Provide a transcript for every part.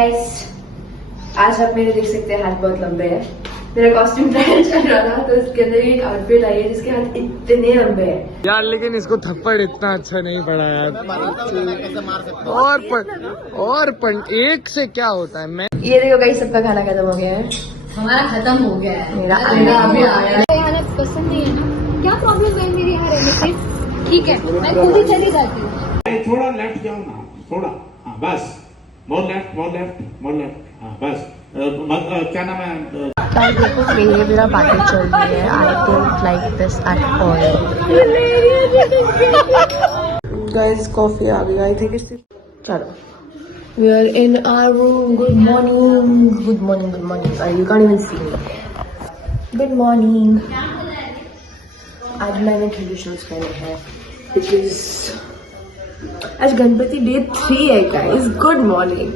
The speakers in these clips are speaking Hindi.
आज आप मेरे देख सकते हैं हाथ बहुत लंबे हैं। मेरा कॉस्ट्यूम ट्रायल चल रहा था तो इसके अंदर एक आउटफिट आई है जिसके हाथ इतने लंबे हैं यार, लेकिन इसको थप्पड़ इतना अच्छा नहीं पड़ा यार। एक से क्या होता है। मैं ये देखो गाइस, सबका खाना खत्म हो गया है। हमारा खत्म हो गया है। मेरा अभी आया है। यहाँ पसंद नहीं है ना, क्या प्रॉब्लम है मेरी यहाँ रहने से? ठीक है, मैं खुद ही चली जाती हूँ। थोड़ा लेफ्ट जाओ ना, थोड़ा। हाँ बस, मोर लेफ्ट। हाँ बस। क्या नाम है? मेरे मेरा पैकेज चल रही है। I don't like this at all. Guys coffee आ गई। आई थिंक इट्स चलो we are in our room. Good morning. You can even see me. Good morning. आज मैंने ट्रेडिशनल्स पहने हैं बिकॉज आज गणपति डे 3 है गाइस। Good morning.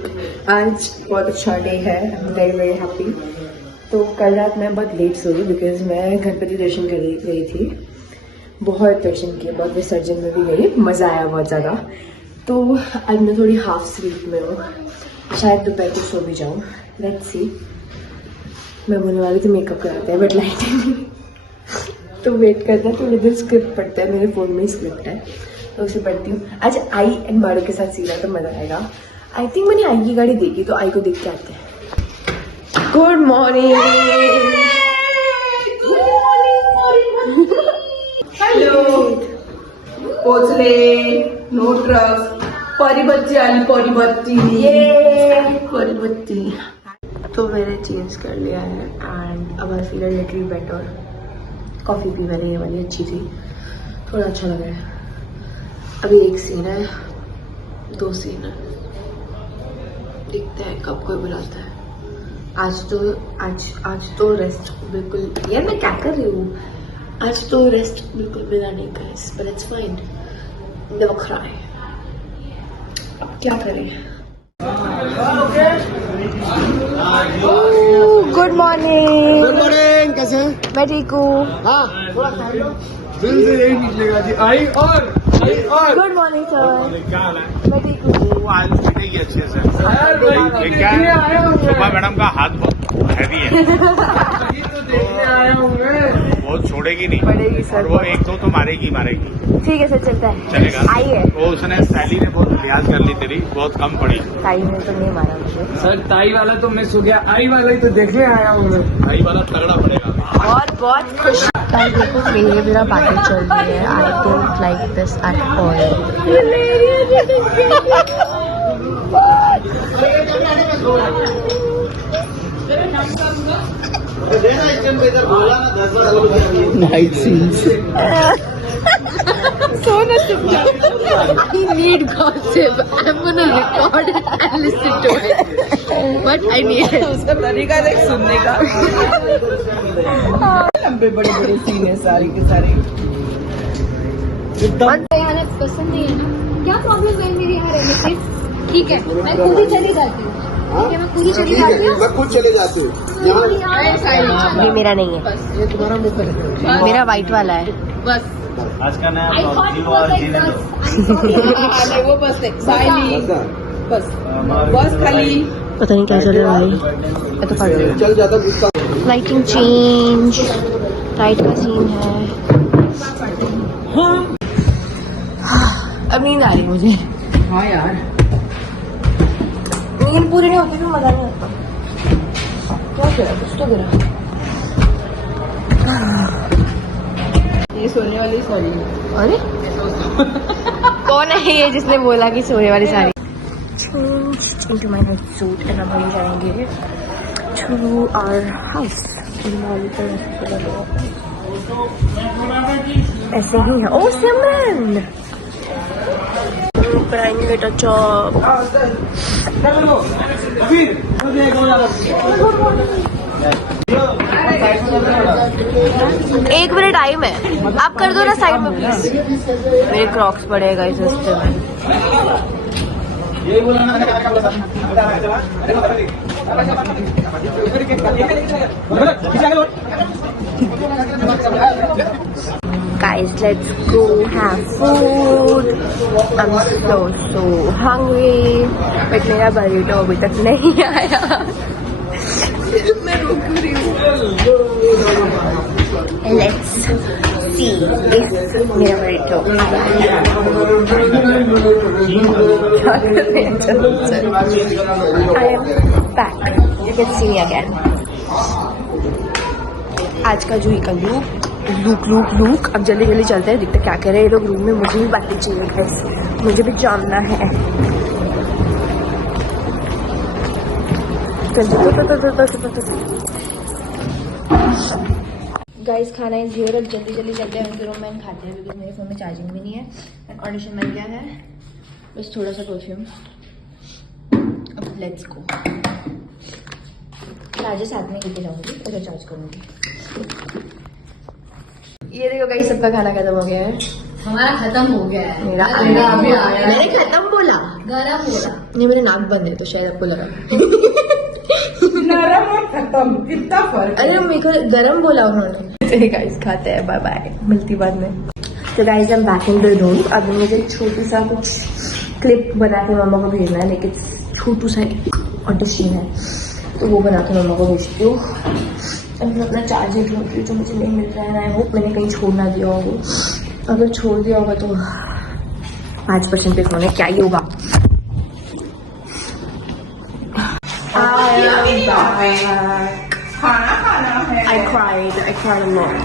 आज बहुत अच्छा डे है। I am very very happy. तो कल रात मैं बहुत लेट सोई बिकॉज मैं गणपति दर्शन कर गई थी। बहुत दर्शन किए, बहुत विसर्जन में भी गई, मज़ा आया बहुत ज़्यादा। तो आज मैं थोड़ी हाफ स्लीप में हूँ, शायद दोपहर को सो भी जाऊँ। Let's see. मैं बोलने वाली थी मेकअप कराते हैं बट लाइट तो वेट करना। तो मेरे स्क्रिप्ट पढ़ता है, मेरे फ़ोन में ही स्क्रिप्ट है तो उसे पढ़ती हूँ। आज आई एंड बाड़ो के साथ सीधा तो मज़ा आएगा। आई थिंक मैंने आई की गाड़ी देखी तो आई को देख के आते हैं। Good morning. हॅलो, पोचले. No trucks. परिबत्ती आली, परिबत्ती. परिबत्ती. तो मैंने चेंज कर लिया है एंड अब I feel little better. Coffee P मैंने, ये वाली अच्छी थी, थोड़ा अच्छा लग रहा है। अभी एक सीन है, 2 सीन है, देखते हैं कब कोई बुलाता है। आज तो रेस्ट बिल्कुल। यार मैं क्या कर रही हूँ? आज तो रेस्ट बिल्कुल मिला नहीं guys, but it's fine. Never cry. अब क्या करें? Good morning. कैसे हैं? मैं ठीक हूँ। हाँ, थोड़ा दिल से यही निकलेगा जी। आई और गुड मॉर्निंग सर। क्या हाल है? मैं ठीक हूँ। आज मिलेगी अच्छे से। ये क्या है? शोभा मैडम का हाथ बहुत हैवी है। तो देखने आया हूँ मैं। बहुत छोड़ेगी नहीं। पड़ेगी सर। और वो 1-2 तो मारेगी। ठीक है सर, चलता है। चलेगा। आई है। वो उसने सैली ने बहुत लिहाज कर ली तेरी, बहुत कम पड़ी। ताई ने तो नहीं मारा मुझे। सर ताई वाला तो मैं सो गया, आई वाला ही तो देखने आया हूँ मैं। भाई वाला तगड़ा पड़ेगा। बहुत खुश। मेरा पैकेज चल रही है। I don't like this at all. Night scenes. सोना चुपचाप। I need gossip. I'm gonna record it and listen to it. But I need it. उसका तरीका देख सुनने का. लंबे बड़े सीन है सारे के सारे. यहाँ पसंद नहीं है ना, क्या प्रॉब्लम है मेरी यहाँ रहने से? ठीक है, मैं खुद ही चली जाती हूँ. ठीक है, मैं खुद ही चली जाती हूँ. मैं खुद चले जाते हूँ। ये मेरा नहीं है, ये तुम्हारा मुख है. मेरा व्हाइट वाला है। बस. आज का नया I thought it was like this. I'm sorry. नहीं वो बस है. साइली. बस खाली. पता नहीं क्या चल रहा है भाई। मैं तो फट गई। चल जाता गुस्सा। लाइटिंग चेंज, राइट का सीन है। अब नींद आ रही मुझे। हाँ यार. लेकिन पूरे नहीं होते तो मजा नहीं आता। क्या गिरा? कुछ तो गिरा। ये सोने वाली सॉरी. अरे कौन है ये जिसने बोला कि सोने वाली sari? Changed into my night suit and अब हम जाएंगे to our house. ऐसे ही है। ओ सिमरन पढ़ाएंगे टचअप। एक मिनट टाइम है, आप कर दो ना साइड में प्लीज। मेरे क्रॉक्स पड़ेगा इस रास्ते में। guys, let's go have food. I'm so hungry. But मेरा burrito अभी तक नहीं आया. मैं रुक रही हूँ. Let's see if मेरा burrito आया. I am back. You can see me again. आज का जूही का लुक. अब जल्दी जल्दी चलते हैं, देखते क्या कह रहे हैं ये लोग रूम में. मुझे भी बातें चाहिए गाइस, मुझे भी जानना है. गाइस खाना इज हियर. अब जल्दी जल्दी चलते हैं उनके रूम में खाते हैं, बिकॉज मेरे फोन में चार्जिंग भी नहीं है. ऑडिशन बन गया है, बस थोड़ा सा परफ्यूम. अब लेट्स गो. चार्जर साथ में लेके जाऊंगी, उधर चार्ज करूंगी. ये देखो गाइस, सबका खाना खत्म हो गया है. हमारा खत्म हो गया है. मेरा अभी आया. मैंने खत्म बोला, गरम बोला. नहीं मेरे नाक बंद है तो शायद आपको लगा. नरम और खत्म कितना फर्क. अरे मेरे को गरम बोला उन्होंने. चलिए गाइस खाते हैं, बाय बाय, मिलती बाद में. तो गाइस हम बैक इन द रूम. अभी मुझे छोटू सा कुछ क्लिप बना के मम्मा को भेजना है, लेकिन छोटू सा ऑडिशन है तो वो बना के मम्मा को भेजती हूँ. अब मैं अपना चार्जर ढूंढ रही हूँ जो मुझे नहीं मिल रहा है. आई होप मैंने कहीं छोड़ ना दिया होगा. अगर छोड़ दिया होगा तो 5% पे फोन है, क्या ही होगा. I cried a lot.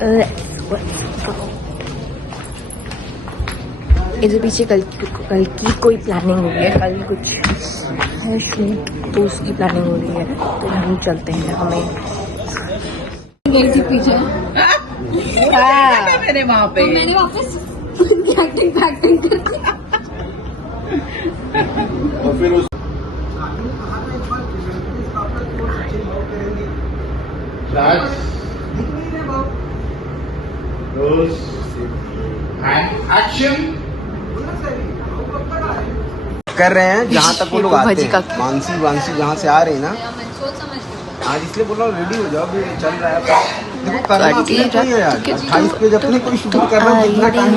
Let's go. इधर पीछे कल की कोई प्लानिंग हो रही है. कल कुछ है शूट, तो उसकी प्लानिंग हो रही है, तो हम चलते हैं. हमें गई थी पीछे. मैंने वहाँ पे मैंने वापस एक्टिंग करती. और फिर उस एक्शन कर रहे हैं जहाँ तक वो लोग आते भजी का हैं. मानसी जहाँ से आ रही है ना, सोच समझ के. आज इसलिए बोल रहा हूँ रेडी हो जाओ, अभी चल रहा है. देखो करना अपने को ही है यार. 28 पेज अपने को शूटिंग करना है. जितना टाइम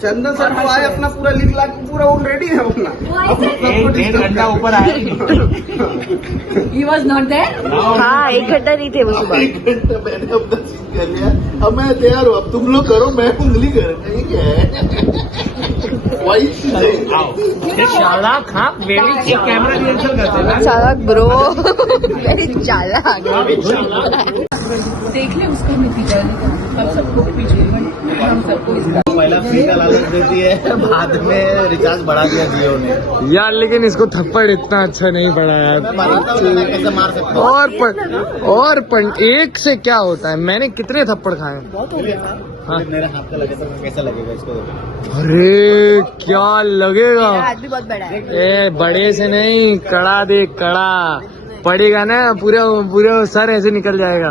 चंदन सर को आए अपना पूरा लिख ला के पूरा वो रेडी है अपना. 1.5 घंटा ऊपर आए. He was not there. हाँ 1 घंटा नहीं थे वो सुबह. मैंने अपना सीन कर लिया. अब मैं तैयार हूँ, अब तुम लोग करो, मैं उंगली कर. ठीक है चालाक ब्रो. वेरी चालाक. देख ले उसका नतीजा. अब सबको पीछे हम सबको इसका पहला फ्री का लालच देती है, बाद में रिचार्ज बढ़ा दिया जियो ने. यार लेकिन इसको थप्पड़ इतना अच्छा नहीं पड़ा यार. कैसे मार सकते हो? और एक से क्या होता है, मैंने कितने थप्पड़ खाए. बहुत हो गया. हाँ. मेरे हाथ का लगे तो कैसा लगेगा इसको? अरे क्या लगेगा. हाथ भी बहुत बड़ा है. ए बड़े से नहीं, कड़ा दे कड़ा. पड़ेगा ना पूरा सर ऐसे निकल जाएगा.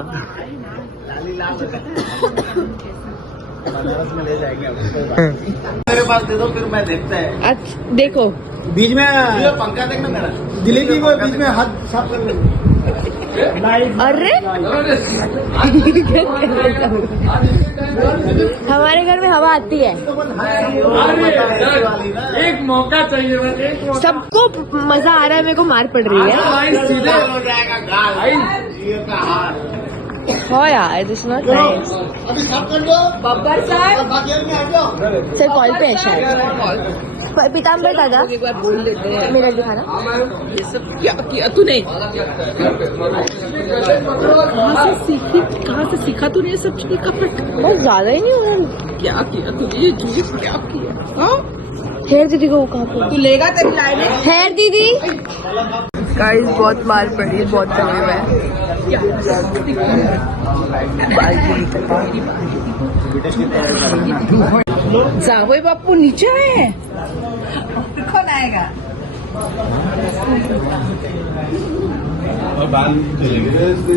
बनारस में ले जाएंगे मेरे पास दे दो, फिर मैं देखता है. अच्छा देखो बीच में पंखा देखना मेरा. जिलेबी को बीच में हाथ साफ कर लेंगे. अरे हमारे घर में हवा आती है. एक मौका चाहिए. सबको मजा आ रहा है, मेरे को मार पड़ रही है. हो यार, दिस नॉट नाइस. बब्बर साहब सर कॉल पे है शायद. पीताम्बर दादा एक बार बोल लेते हैं. मेरा दिखाना. ये सब क्या किया तूने? कहाँ से सीखा तूने ये सब चीज का? बहुत ज्यादा ही नहीं हो रहा. क्या किया तूने? ये चीज क्या किया? हाँ? हेयर दीदी को कहाँ पे? तू लेगा तेरी लाइन में? हेयर दीदी गाइस बहुत मार पड़ी है, बहुत तले हुए हैं. जावई बापू नीचे है. कौन आएगा? और बाहर चलेंगे.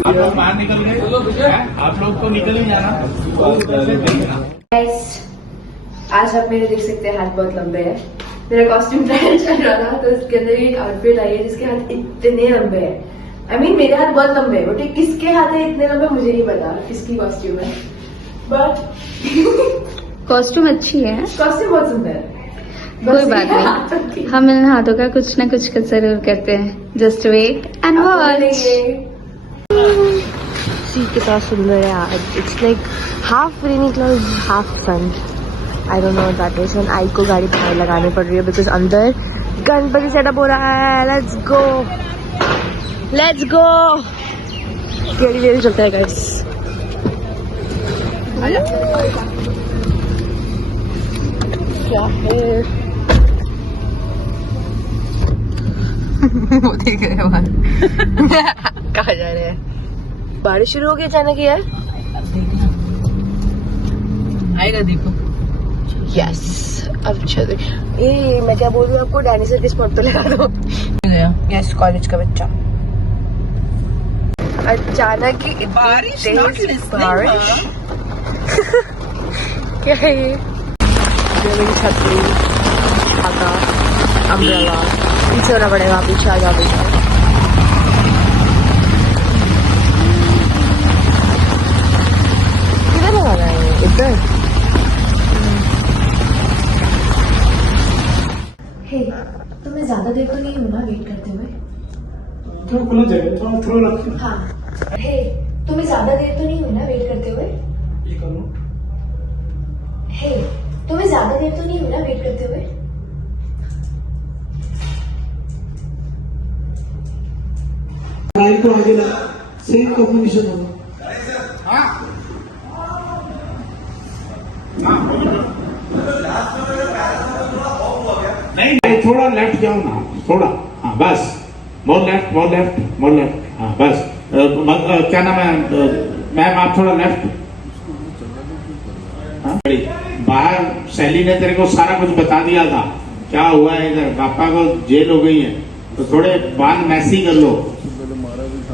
आप लोग बाहर निकल गए. आप लोग तो निकल ही जाना. गाइस आज आप मेरे देख सकते हैं हाथ बहुत लंबे हैं. मेरा कॉस्ट्यूम ट्रायल चल रहा था तो उसके अंदर एक आउटफिट आई है जिसके हाथ इतने लंबे हैं. I mean, मेरे हाथ बहुत लंबे हैं, बट किसके हाथ है इतने लंबे मुझे नहीं पता किसकी कॉस्ट्यूम है, बट कॉस्ट्यूम अच्छी है, कॉस्ट्यूम बहुत सुंदर है। कोई बात नहीं, हम इन हाथों का कुछ ना कुछ जरूर करते हैं। Just wait and watch. See कितना सुंदर है आज। It's like half rainy cloud half sun. I don't know what that is. And I को गाड़ी बाहर लगानी पड़ रही है बिकॉज अंदर गणपति सेटअप हो रहा है। Let's go, let's go. धीरे धीरे चलता है गाइस। क्या है वो देख रहे हैं कहाँ जा रहे हैं? बारिश शुरू हो गई अचानक यार। आएगा देखो। यस अब चलो। ये मैं क्या बोल रही हूँ आपको, डैनी सर के स्पॉट पे लगा दो। यस कॉलेज का बच्चा। अचानक ही बारिश, तेज बारिश। क्या है ये मेरी छतरी, छाता, अम्ब्रेला। पीछे होना पड़ेगा, पीछे आ जाओ पीछे। किधर लगाना है ये? इधर। हे, तुम्हें ज्यादा देर तो नहीं हो ना वेट करते हुए? थोड़ा खुला जगह, थोड़ा रखिए। हाँ। हे, तुम्हें ज्यादा देर तो नहीं हो ना वेट करते हुए? ये करो। हे, तुम्हें ज्यादा देर तो नहीं हो ना वेट करते हुए? लाइन को आगे ला, सेम कम्युनिकेशन होगा। नहीं थोड़ा लेफ्ट जाओ ना, थोड़ा। हाँ बस, more left, more left, more left. हाँ बस। क्या नाम है मैम, आप थोड़ा लेफ्ट। हाँ? बाहर सैली ने तेरे को सारा कुछ बता दिया था क्या हुआ है इधर। पापा को जेल हो गई है तो थोड़े बाल मैसी कर लो।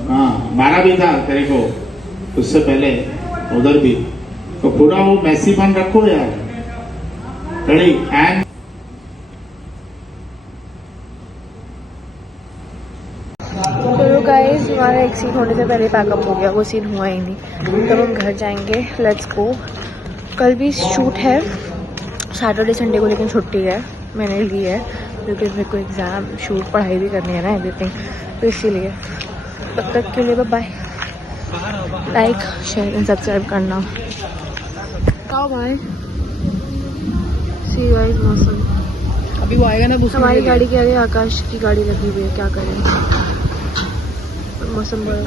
हाँ मारा भी था तेरे को उससे पहले उधर भी, तो पूरा वो मैसी बन रखो यार। खड़ी एंड तो गाइस हमारा एक सीन होने से पहले पैकअप हो गया, वो सीन हुआ ही नहीं। तब हम घर जाएंगे। Let's go. कल भी शूट है, सैटरडे संडे को, लेकिन छुट्टी है मैंने ली है क्योंकि मेरे को एग्ज़ाम शूट पढ़ाई भी करनी है ना, एवरीथिंग, तो इसीलिए। तब तक के लिए bye. Like share and subscribe करना। बाय। See guys. मौसम अभी वो आएगा ना, हमारी गाड़ी कह रही है, आकाश की गाड़ी लगी हुई है, क्या करें। मौसम बड़ा